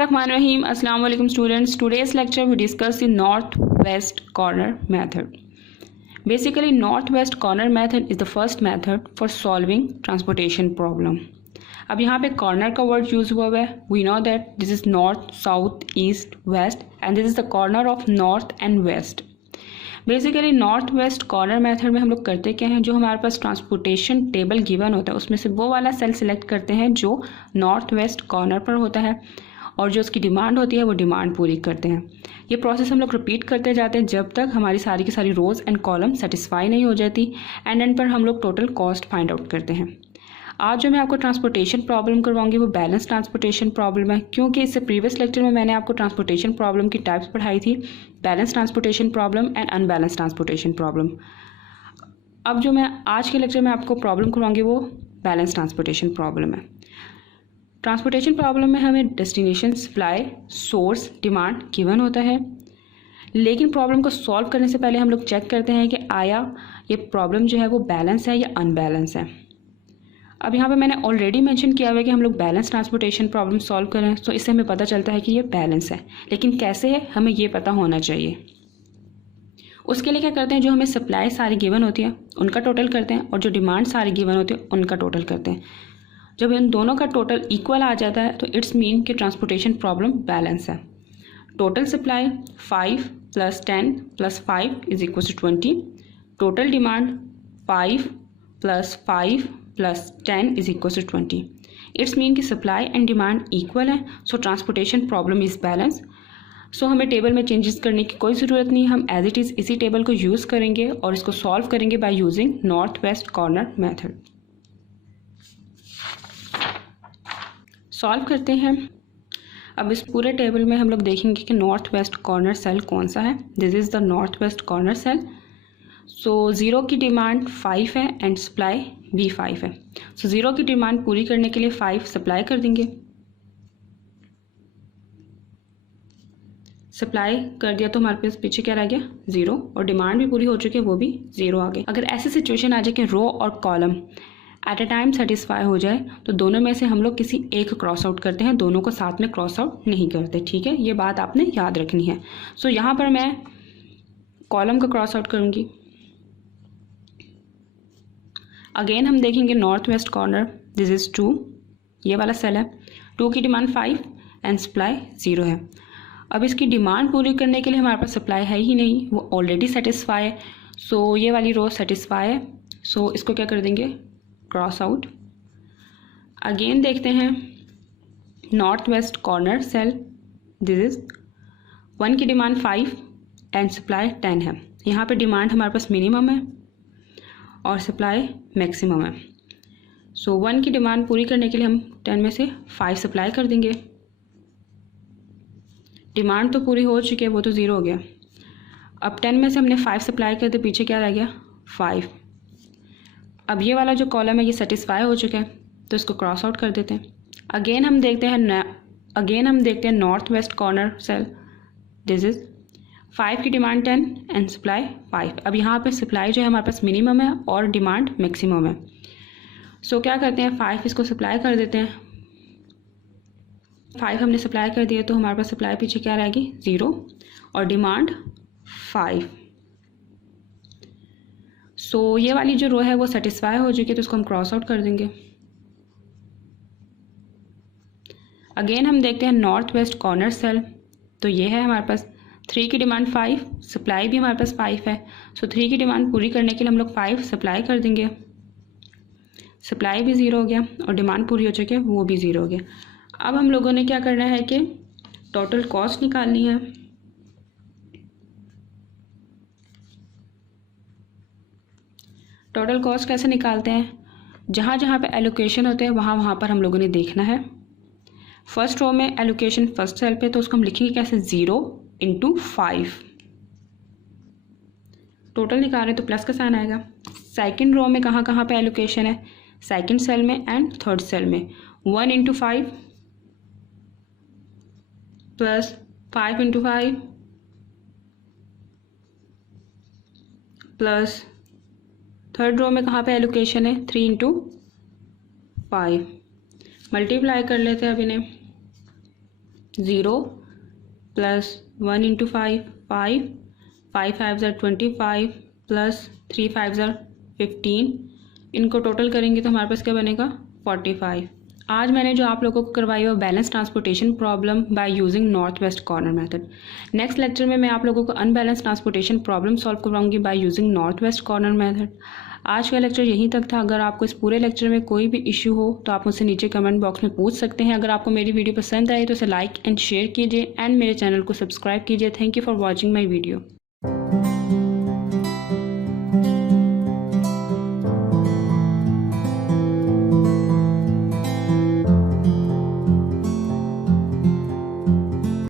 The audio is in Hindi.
Bismillahirrahmanirrahim. Assalamu alaikum students. Today's lecture we discuss the northwest corner method. Basically, northwest corner method is the first method for solving transportation problem. अब यहाँ पे corner का word use हुआ है. We know that this is north, south, east, west and this is the corner of north and west. Basically north west corner method में हम लोग करते क्या हैं, जो हमारे पास ट्रांसपोर्टेशन टेबल गिवन होता है उसमें से वो वाला सेल सिलेक्ट करते हैं जो नॉर्थ वेस्ट कॉर्नर पर होता है और जो उसकी डिमांड होती है वो डिमांड पूरी करते हैं. ये प्रोसेस हम लोग रिपीट करते जाते हैं जब तक हमारी सारी की सारी रोज़ एंड कॉलम सेटिस्फाई नहीं हो जाती एंड पर हम लोग टोटल कॉस्ट फाइंड आउट करते हैं. आज जो मैं आपको ट्रांसपोर्टेशन प्रॉब्लम करवाऊंगी वो बैलेंस ट्रांसपोर्टेशन प्रॉब्लम है, क्योंकि इससे प्रीवियस लेक्चर में मैंने आपको ट्रांसपोर्टेशन प्रॉब्लम की टाइप्स पढ़ाई थी, balance transportation problem and unbalance transportation problem. अब जो मैं आज के लेक्चर में आपको प्रॉब्लम करवाऊंगी वो बैलेंस ट्रांसपोर्टेशन प्रॉब्लम है. ट्रांसपोर्टेशन प्रॉब्लम में हमें destination, supply, source, demand given होता है, लेकिन प्रॉब्लम को सॉल्व करने से पहले हम लोग चेक करते हैं कि आया ये प्रॉब्लम जो है वो बैलेंस है या अनबैलेंस है. अब यहाँ पे मैंने ऑलरेडी मेंशन किया हुआ है कि हम लोग बैलेंस ट्रांसपोर्टेशन प्रॉब्लम सॉल्व करें, तो इससे हमें पता चलता है कि ये बैलेंस है, लेकिन कैसे है हमें ये पता होना चाहिए. उसके लिए क्या करते हैं, जो हमें सप्लाई सारी गिवन होती है उनका टोटल करते हैं और जो डिमांड सारी गिवन होती है उनका टोटल करते हैं. जब इन दोनों का टोटल इक्वल आ जाता है तो इट्स मीन कि ट्रांसपोर्टेशन प्रॉब्लम बैलेंस है. Total supply 5 + 10 + 5 = 20. Total demand 5 + 5 + 10 = 20. It's mean कि सप्लाई एंड डिमांड इक्वल है, सो ट्रांसपोर्टेशन प्रॉब्लम इज़ बैलेंस. सो हमें टेबल में चेंजेस करने की कोई ज़रूरत नहीं, हम एज इट इज़ इसी टेबल को यूज़ करेंगे और इसको सॉल्व करेंगे bye using north west corner method. Solve करते हैं. अब इस पूरे टेबल में हम लोग देखेंगे कि नॉर्थ वेस्ट कॉर्नर सेल कौन सा है. This is the north west corner cell. So 0 की डिमांड 5 है एंड सप्लाई भी 5 है. सो 0 की डिमांड पूरी करने के लिए 5 सप्लाई कर देंगे. सप्लाई कर दिया तो हमारे पास पीछे क्या रह गया, 0, और डिमांड भी पूरी हो चुकी है, वो भी 0 आ गई. अगर ऐसी सिचुएशन आ जाए कि रो और column at a time satisfy हो जाए तो दोनों में से हम लोग किसी एक क्रॉस आउट करते हैं, दोनों को साथ में क्रॉस आउट नहीं करते. ठीक है, ये बात आपने याद रखनी है. सो यहाँ पर मैं कॉलम का क्रॉस आउट करूँगी. अगेन हम देखेंगे north west corner, this is 2, ये वाला सेल है. 2 की डिमांड 5 एंड सप्लाई 0 है. अब इसकी डिमांड पूरी करने के लिए हमारे पास सप्लाई है ही नहीं, वो ऑलरेडी सेटिस्फाई है. सो ये वाली रो सेटिस्फाई है, सो इसको क्या कर देंगे, क्रॉस आउट. अगेन देखते हैं north west corner cell, this is 1 की डिमांड 5 एंड सप्लाई 10 है. यहाँ पे डिमांड हमारे पास मिनिमम है और सप्लाई मैक्सिमम है. सो 1 की डिमांड पूरी करने के लिए हम 10 में से 5 सप्लाई कर देंगे. डिमांड तो पूरी हो चुकी है, वो तो 0 हो गया. अब 10 में से हमने 5 सप्लाई कर दिए, पीछे क्या रह गया, 5. अब ये वाला जो कॉलम है ये सेटिस्फाई हो चुका है, तो इसको क्रॉस आउट कर देते हैं. अगेन हम देखते हैं north west corner cell, this is 5 की डिमांड 10 एंड सप्लाई 5. अब यहाँ पे सप्लाई जो है हमारे पास मिनिमम है और डिमांड मैक्सिमम है. सो क्या करते हैं, 5 इसको सप्लाई कर देते हैं. 5 हमने सप्लाई कर दिया तो हमारे पास सप्लाई पीछे क्या रहेगी, 0 और डिमांड 5. सो ये वाली जो रो है वो सेटिस्फाई हो चुकी है, तो इसको हम क्रॉस आउट कर देंगे. अगेन हम देखते हैं नॉर्थ वेस्ट कॉर्नर सेल, तो ये है हमारे पास 3 की डिमांड 5, सप्लाई भी हमारे पास 5 है. सो 3 की डिमांड पूरी करने के लिए हम लोग 5 सप्लाई कर देंगे. सप्लाई भी 0 हो गया और डिमांड पूरी हो चुकी है, वो भी 0 हो गया. अब हम लोगों ने क्या करना है कि टोटल कॉस्ट निकालनी है. टोटल कॉस्ट कैसे निकालते हैं, जहाँ जहाँ पे एलोकेशन होते हैं वहाँ वहाँ पर हम लोगों ने देखना है. फर्स्ट रो में एलोकेशन फर्स्ट सेल पे, तो उसको हम लिखेंगे कैसे, 0 × 5. टोटल निकाल रहे तो प्लस का साइन आएगा. सेकंड रो में कहाँ कहाँ पे एलोकेशन है, सेकंड सेल में एंड थर्ड सेल में. 1 × 5 प्लस 5 × 5 प्लस थर्ड रो में कहाँ पे एलोकेशन है, 3 × 5. मल्टीप्लाई कर लेते हैं अब इन्हें. 0 प्लस 1 इंटू 5 5 5 5 ज़र 25 प्लस 3 5 ज़र 15। इनको टोटल करेंगे तो हमारे पास क्या बनेगा 45। आज मैंने जो आप लोगों को करवाई है वो balance transportation problem by using north west corner method. Next lecture में मैं आप लोगों को अनबैलेंस ट्रांसपोर्टेशन प्रॉब्लम सॉल्व करवाऊंगी by using north west corner method. आज का लेक्चर यहीं तक था। अगर आपको इस पूरे लेक्चर में कोई भी इशू हो तो आप मुझसे नीचे कमेंट बॉक्स में पूछ सकते हैं। अगर आपको मेरी वीडियो पसंद आई तो इसे लाइक एंड शेयर कीजिए एंड मेरे चैनल को सब्सक्राइब कीजिए। Thank you for watching my video.